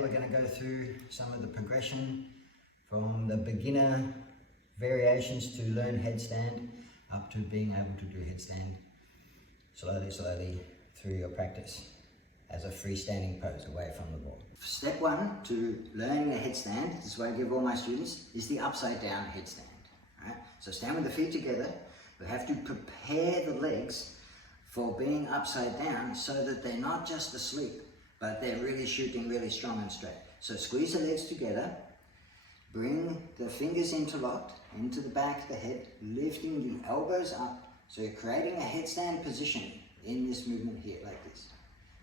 We're going to go through some of the progression from the beginner variations to learn headstand up to being able to do headstand slowly through your practice as a freestanding pose away from the wall. Step one to learning a headstand, this is what I give all my students, is the upside down headstand. Right? So stand with the feet together. We have to prepare the legs for being upside down so that they're not just asleep, but they're really shooting really strong and straight. So squeeze the legs together, bring the fingers interlocked into the back of the head, lifting the elbows up. So you're creating a headstand position in this movement here, like this.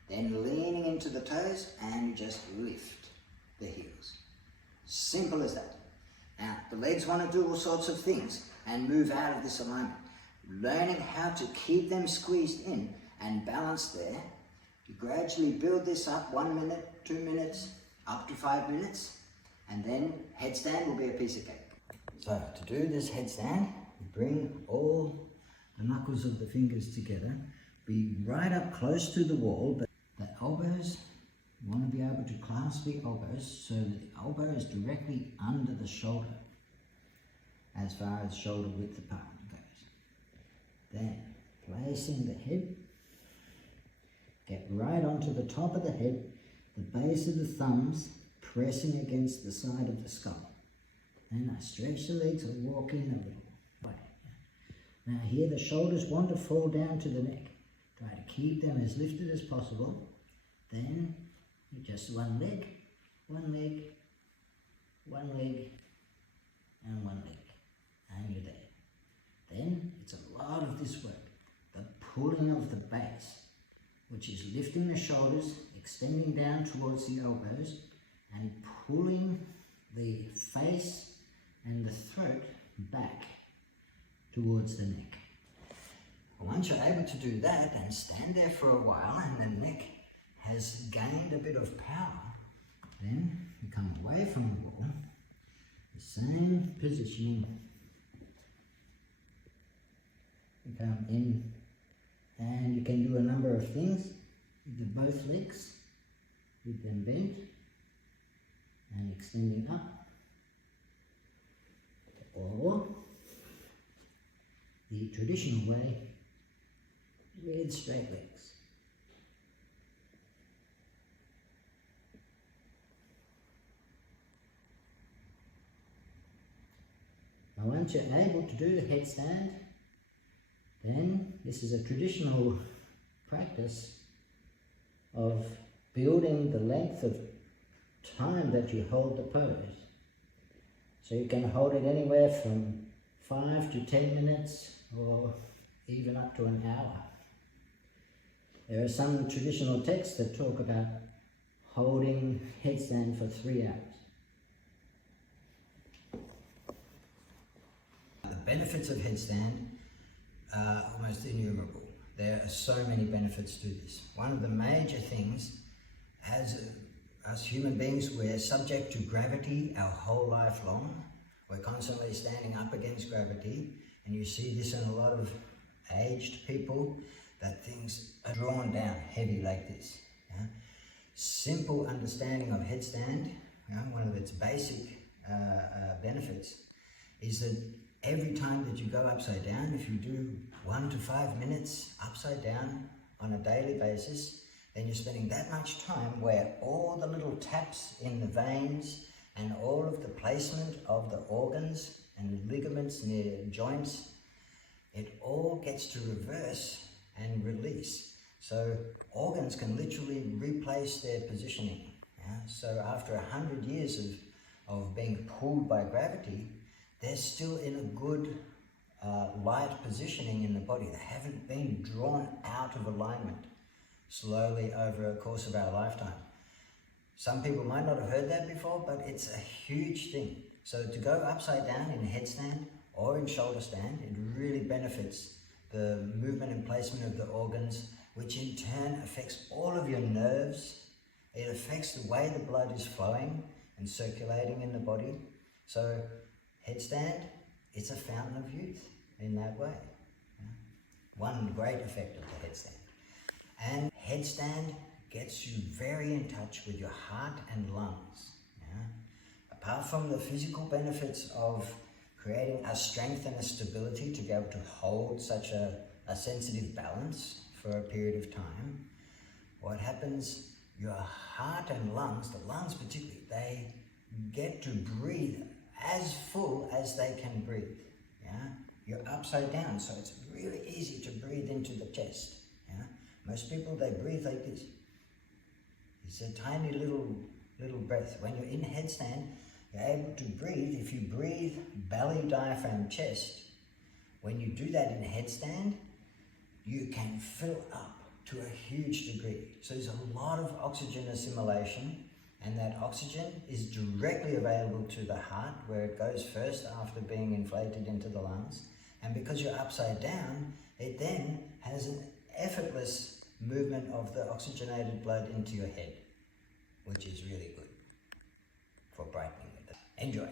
Then leaning into the toes and you just lift the heels. Simple as that. Now, the legs want to do all sorts of things and move out of this alignment. Learning how to keep them squeezed in and balanced there. You gradually build this up 1 minute, 2 minutes, up to 5 minutes, and then headstand will be a piece of cake. So to do this headstand, you bring all the knuckles of the fingers together, be right up close to the wall, but the elbows, you want to be able to clasp the elbows so that the elbow is directly under the shoulder, as far as shoulder width apart goes. Then placing the head, get right onto the top of the head, the base of the thumbs pressing against the side of the skull. Then I stretch the legs and walk in a little way. Now here the shoulders want to fall down to the neck. Try to keep them as lifted as possible. Then just one leg, and one leg. And you're there. Then it's a lot of this work. The pulling of the base, which is lifting the shoulders, extending down towards the elbows, and pulling the face and the throat back towards the neck. Once you're able to do that and stand there for a while and the neck has gained a bit of power, then you come away from the wall, the same positioning. You come in and you can do a number of things. You do both legs, keep them bent and extending up, or the traditional way with straight legs. Now once you're able to do the headstand, then this is a traditional practice of building the length of time that you hold the pose. So you can hold it anywhere from 5 to 10 minutes or even up to an hour. There are some traditional texts that talk about holding headstand for 3 hours. The benefits of headstand are almost innumerable. There are so many benefits to this. One of the major things, as us human beings, we're subject to gravity our whole life long. We're constantly standing up against gravity, and you see this in a lot of aged people, that things are drawn down heavy like this. Yeah? Simple understanding of headstand, one of its basic benefits is that every time that you go upside down, if you do 1 to 5 minutes upside down on a daily basis, then you're spending that much time where all the little taps in the veins and all of the placement of the organs and ligaments near joints, it all gets to reverse and release. So organs can literally replace their positioning. Yeah? So after 100 years of being pulled by gravity, they're still in a good light positioning in the body. They haven't been drawn out of alignment slowly over a course of our lifetime. Some people might not have heard that before, but it's a huge thing. So to go upside down in headstand or in shoulder stand, it really benefits the movement and placement of the organs, which in turn affects all of your nerves. It affects the way the blood is flowing and circulating in the body. So headstand, it's a fountain of youth in that way. One great effect of the headstand. And headstand gets you very in touch with your heart and lungs. Yeah? Apart from the physical benefits of creating a strength and a stability to be able to hold such a sensitive balance for a period of time, what happens, your heart and lungs, the lungs particularly, they get to breathe as full as they can breathe. Yeah? You're upside down, so it's really easy to breathe into the chest. Yeah? Most people, they breathe like this. It's a tiny little breath. When you're in headstand, you're able to breathe. If you breathe belly, diaphragm, chest, when you do that in headstand, you can fill up to a huge degree. So there's a lot of oxygen assimilation, and that oxygen is directly available to the heart, where it goes first after being inflated into the lungs. And because you're upside down, it then has an effortless movement of the oxygenated blood into your head, which is really good for brightening it. Enjoy.